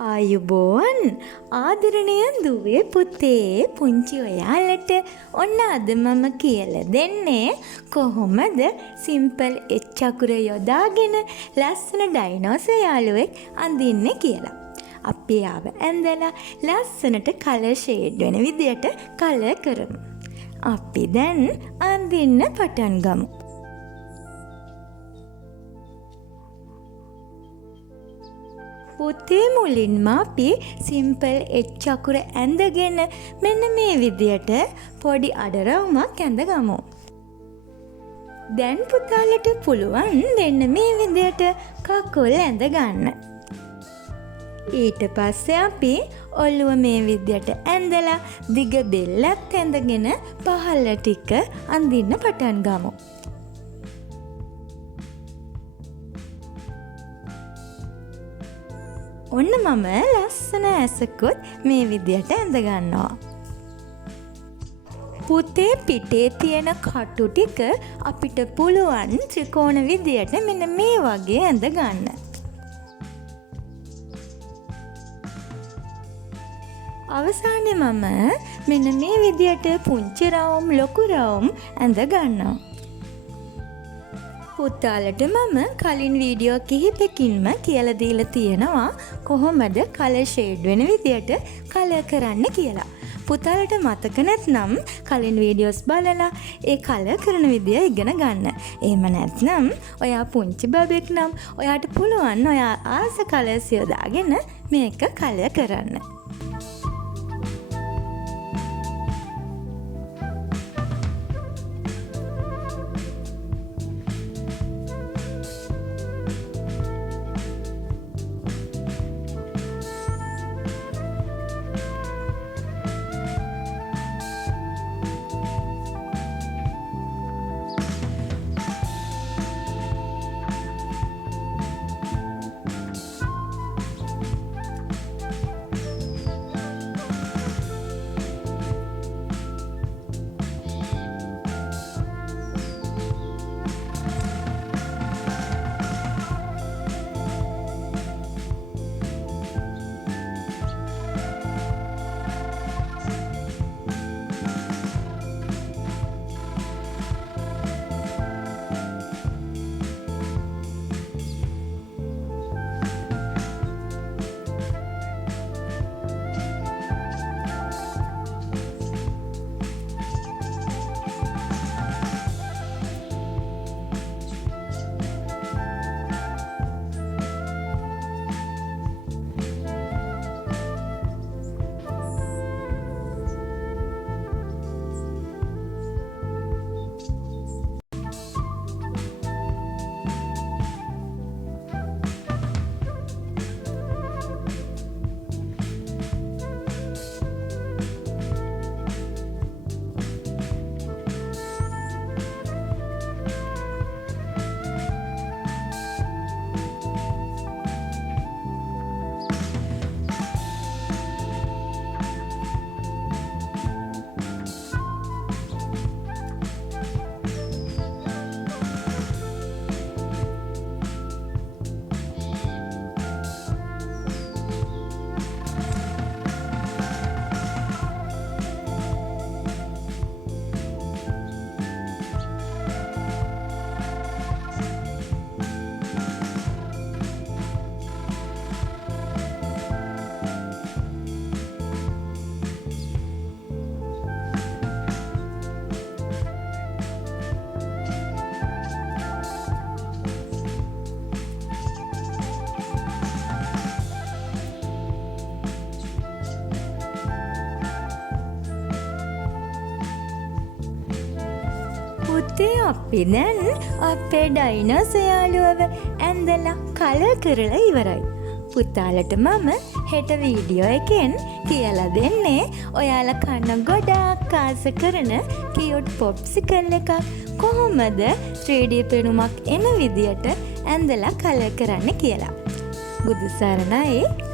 ආයුබෝවන් ආදරණීය දුවේ පුතේ පුංචි ඔයාලට ඔන්න අද මම කියලා දෙන්නේ කොහොමද සිම්පල් එච් අකුර යොදාගෙන ලස්සන ඩයිනෝසර් යාළුවෙක් අඳින්නේ කියලා. අපි ආව ඇඳලා ලස්සනට කලර් ෂේඩ් වෙන විදියට කලර් කරමු. අපි දැන් අඳින්න පටන් ගමු. පුතේ මුලින්ම අපි සිම්පල් එච් අකුර ඇඳගෙන මෙන්න මේ විදියට පොඩි අඩරවුමක් ඇඳගමු. දැන් පුතාලට පුළුවන් මෙන්න මේ විදියට කකුල් ඇඳ ගන්න. ඊට පස්සේ අපි ඔළුව මේ විදියට ඇඳලා දිග බෙල්ලත් ඇඳගෙන පහළ ටික අඳින්න පටන් ගමු. ඔන්න මම ලස්සන ඇසකුත් මේ විදියට ඇඳ ගන්නවා. පුතේ පිටේ තියෙන කටු ටික අපිට පුළුවන් ත්‍රිකෝණ විදියට මෙන්න මේ වගේ ඇඳ ගන්න. අවසානයේ මම මෙන්න මේ විදියට පුංචි රවුම් ලොකු රවුම් ඇඳ ගන්නවා. පුතාලට මම කලින් වීඩියෝ කිහිපකින්ම කියලා දීලා තියෙනවා කොහොමද කලර් ෂේඩ් වෙන විදියට කලර් කරන්න කියලා. පුතාලට මතක නැත්නම් කලින් වීඩියෝස් බලලා ඒ කලර් කරන විදිය ඉගෙන ගන්න. එහෙම නැත්නම් ඔයා පුංචි බබෙක් නම් ඔයාට පුළුවන් ඔයා ආස කලර්ස් යොදාගෙන මේක කලර් කරන්න. පුතේ අපි දැන් අපේ ඩයිනෝසර් යාළුවව ඇඳලා කලර් කරලා ඉවරයි. පුතාලට මම හෙට වීඩියෝ එකෙන් කියලා දෙන්නේ ඔයාලා කන්න ගොඩාක් ආස කරන කියුට් පොප්සිකල් එකක් කොහොමද 3D පෙනුමක් එන විදියට ඇඳලා කලර් කරන්න කියලා. බුදු සරණයි.